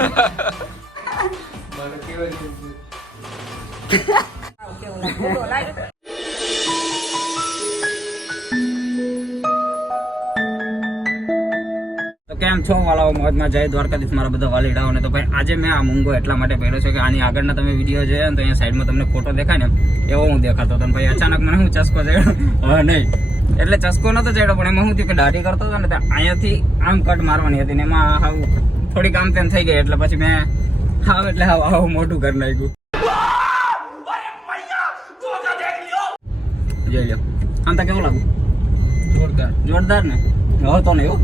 મને કેવા છે તો કેમ છો વાલાઓ, મોજમાં જય દ્વારકાધીશ મારા બધા વાલીડાઓને. તો ભાઈ આજે મેં આ મૂંગો એટલા માટે પહેર્યો છે કે આની આગળના તમે વિડીયો જોયા ને તો અહીંયા સાઈડમાં તમને ફોટો દેખાય ને એવો હું દેખાતો હતો. ભાઈ અચાનક મને હું ચસ્કો ચડ્યો, હવે નહીં એટલે ચસ્કો નતો ચડ્યો, પણ એમાં શું થયું કે દાઢી કરતો હતો ને અહીંયાથી આમ કટ મારવાની હતી ને એમાં હાવ થોડીક આમ તેમ થઈ ગઈ, એટલે પછી મેં હાવ એટલે હાવ આવું મોટું કરી નાખ્યું. જોઈ લો આમ તો કેવું લાગુ? જોરદાર ને હતો ને એવું.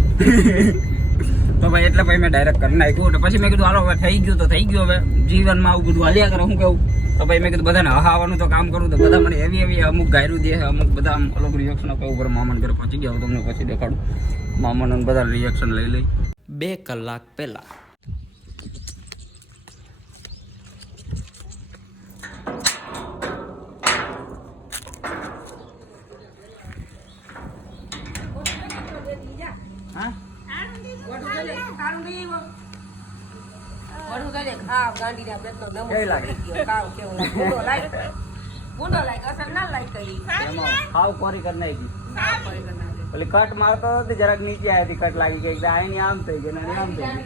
તો ભાઈ એટલે ભાઈ મેં ડાયરેક્ટ કરી નાખ્યું. એટલે પછી મેં કીધું હાલો હવે થઈ ગયું તો થઈ ગયું, હવે જીવનમાં આવું બધું હાલ્યા કરે હું કેવું. તો ભાઈ મેં કીધું બધાને હહાવાનું તો કામ કરું. તો બધા મને એવી અમુક ગાયરું દે, અમુક બધા આમ અલગ રિએક્શન આપે. ઉપર મામાને ઘરે પહોંચી ગયા તમને પછી દેખાડું. મામાને બધા રિએક્શન લઈ 2 કલાક પહેલા. કટ મારતો જરાક નીચે આવી કટ લાગી ગઈ, આની આમ થઈ ગઈ આની આમ થઈ ગઈ.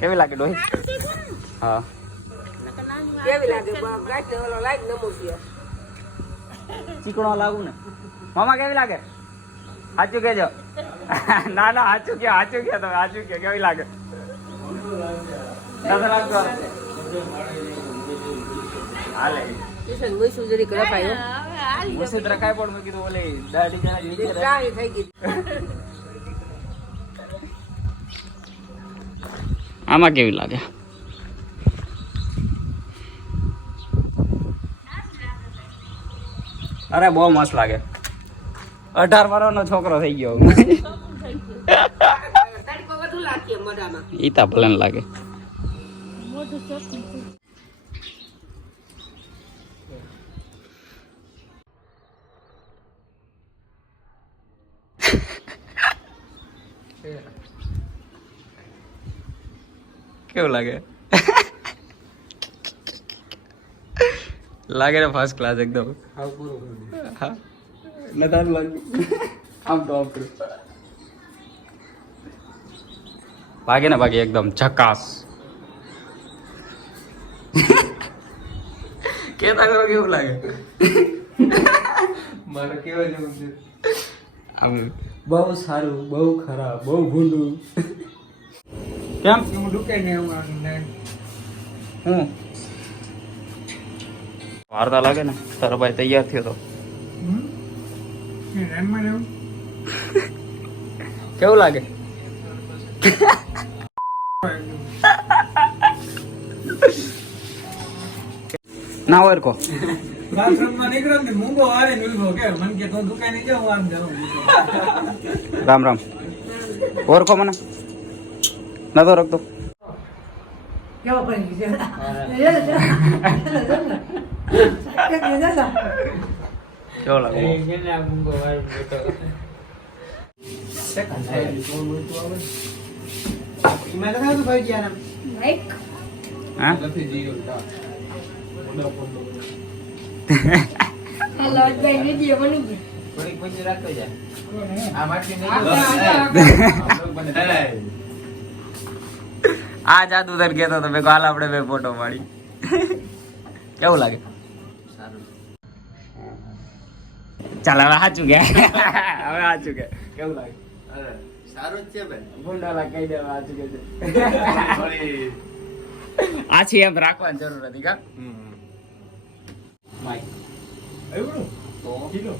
કેવી લાગે ડોહી? હા કેવી લાગે? ચીકણો લાગુ ને મામા? કેવી લાગે? સાચું કેજો. ના ના સાચું કે તમે સાચું કે કેવી લાગે? આમાં કેવી લાગે? અરે બહુ મસ્ત લાગે. 18 વર્ષનો છોકરો થઈ ગયો. ઈતા ભલે લાગે. કેવું લાગે? લાગે ને ફર્સ્ટ ક્લાસ એકદમ. હા નતા લાગ્યું આમ તો આમ કર્યું. ભાગે ને ભાગે એકદમ ઝકાસ. કેતા કરો કેવું લાગે? મારે કેવા જેવું છે? આમ બહુ સારું, બહુ ખરાબ, બહુ ભૂંડું. કેમ હું દુકે ને હું વાર્તા લાગે ને તારો ભાઈ તૈયાર થયો તો. કેવું લાગે? ના હોય કો રામ રામ ઓળખો મને નતો રખતો. કેવો લાગે? આ જાદુગર કેતો તો મેં હાલ આપણે બે ફોટો પાડી. કેવું લાગે? ચાલ હવે સાચું કે હવે સાચું કે કેવું લાગે? સારું જ છે ભાઈ. ગુંડાલા કહી દેવા સાચું કે છે. આછી એમ રાખવાની જરૂર નથી કા? માઈક આવ્યું તો કિલો